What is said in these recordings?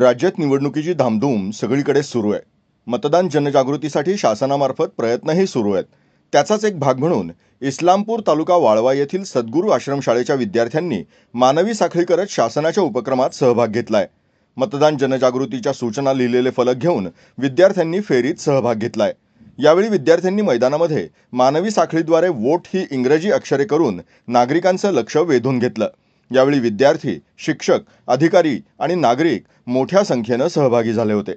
राज्यात निवडणुकीची धामधूम सगळीकडे सुरू आहे मतदान जनजागृतीसाठी शासनामार्फत प्रयत्नही सुरू आहेत त्याचाच एक भाग म्हणून इस्लामपूर तालुका वाळवा येथील सद्गुरू आश्रमशाळेच्या विद्यार्थ्यांनी मानवी साखळी करत शासनाच्या उपक्रमात सहभाग घेतला आहे मतदान जनजागृतीच्या सूचना लिहिलेले फलक घेऊन विद्यार्थ्यांनी फेरीत सहभाग घेतला आहे यावेळी विद्यार्थ्यांनी मैदानामध्ये मानवी साखळीद्वारे वोट ही इंग्रजी अक्षरे करून नागरिकांचं लक्ष वेधून घेतलं यावेळी विद्यार्थी शिक्षक अधिकारी आणि नागरिक मोठ्या संख्येनं सहभागी झाले होते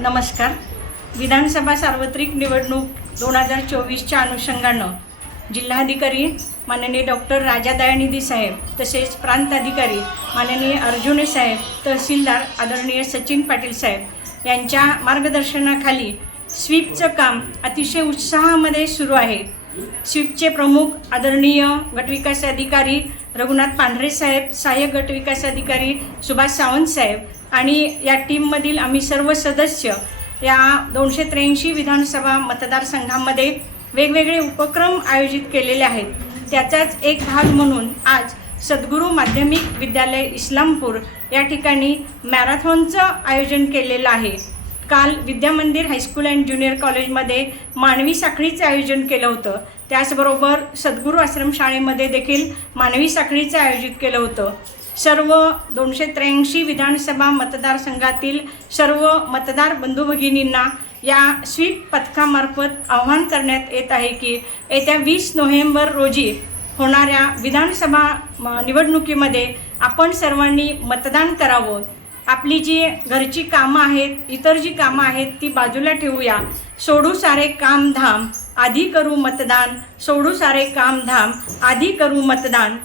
नमस्कार विधानसभा सार्वत्रिक निवडणूक दोन हजार चोवीसच्या अनुषंगानं जिल्हाधिकारी माननीय डॉक्टर राजा दयानिधी साहेब तसेच प्रांत अधिकारी माननीय अर्जुने साहेब तहसीलदार आदरणीय सचिन पाटील साहेब यांच्या मार्गदर्शनाखाली स्वीपचं काम अतिशय उत्साहामध्ये सुरू आहे स्वीपचे प्रमुख आदरणीय गटविकास अधिकारी रघुनाथ पांढरे साहेब सहाय्यक गटविकास अधिकारी सुभाष सावंत साहेब आणि या टीममधील आम्ही सर्व सदस्य या दोनशे त्र्याऐंशी विधानसभा मतदारसंघामध्ये वेगवेगळे उपक्रम आयोजित केलेले आहेत त्याचाच एक भाग म्हणून आज सद्गुरू माध्यमिक विद्यालय इस्लामपूर या ठिकाणी मॅरेथॉनचं आयोजन केलेलं आहे काल विद्यामंदिर हायस्कूल अँड ज्युनियर कॉलेजमध्ये मानवी साखळीचं आयोजन केलं होतं त्याचबरोबर सद्गुरू आश्रमशाळेमध्ये देखील मानवी साखळीचं आयोजित केलं होतं सर्व दोनशे त्र्याऐंशी विधानसभा मतदारसंघातील सर्व मतदार बंधू भगिनींना या स्वीप पथकामार्फत आवाहन करण्यात येत आहे की येत्या वीस नोव्हेंबर रोजी होणाऱ्या विधानसभा निवडणुकीमध्ये आपण सर्वांनी मतदान करावं आपली जी घरची कामं आहेत इतर जी कामं आहेत ती बाजूला ठेवूया सोडू सारे कामधाम आधी करू मतदान सोडू सारे कामधाम आधी करू मतदान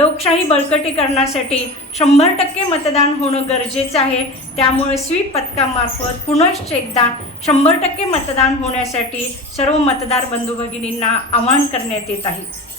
लोकशाही बळकटीकरणासाठी करण्यासाठी शंभर टक्के मतदान होणं गरजेचं आहे त्यामुळे स्वीप पथकामार्फत पुनश्च एकदा शंभर टक्के मतदान होण्यासाठी सर्व मतदार बंधू भगिनींना आवाहन करण्यात येत आहे